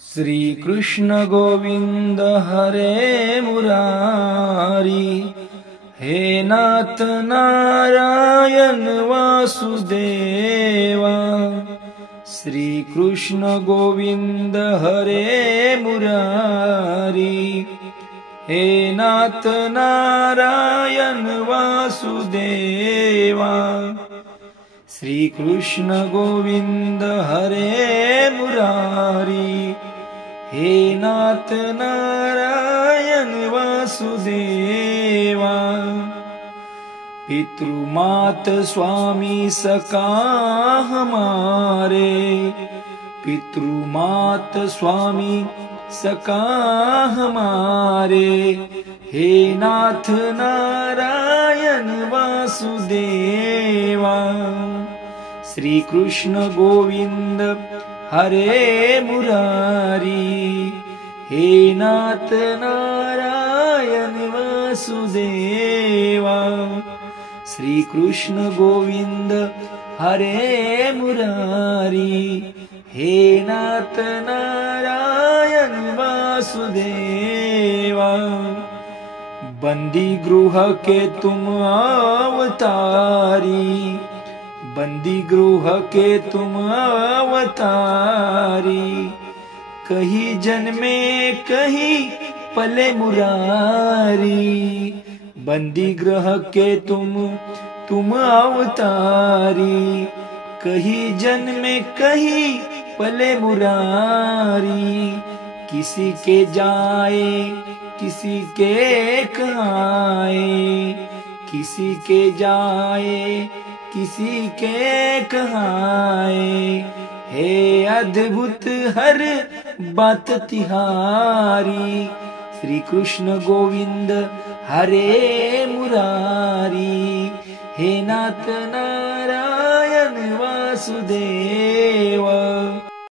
श्री कृष्ण गोविंद हरे मुरारी, हे नाथ नारायण वासुदेवा। श्री कृष्ण गोविंद हरे मुरारी, हे नाथ नारायण वासुदेवा। श्री कृष्ण गोविंद हरे मुरारी, हे नाथ नारायण वासुदेवा। पितृमात स्वामी सका हमारे, पितृमात स्वामी सका हमारे, हे नाथ नारायण वासुदेवा। श्री कृष्ण गोविंद हरे मुरारी, हे नाथ नारायण वासुदेवा। श्री कृष्ण गोविंद हरे मुरारी, हे नाथ नारायण वासुदेवा। बंदी गृह के तुम अवतारी, बंदी गृह के तुम अवतारी। कहीं जन्मे कहीं पले मुरारी, बंदी गृह के तुम अवतारी। कहीं जन्मे कहीं पले मुरारी। किसी के जाए किसी के कहाए, किसी के जाए किसी के कहाए। हे अद्भुत हर बात तिहारी, श्री कृष्ण गोविंद हरे मुरारी, हे नाथ नारायण वासुदेवा।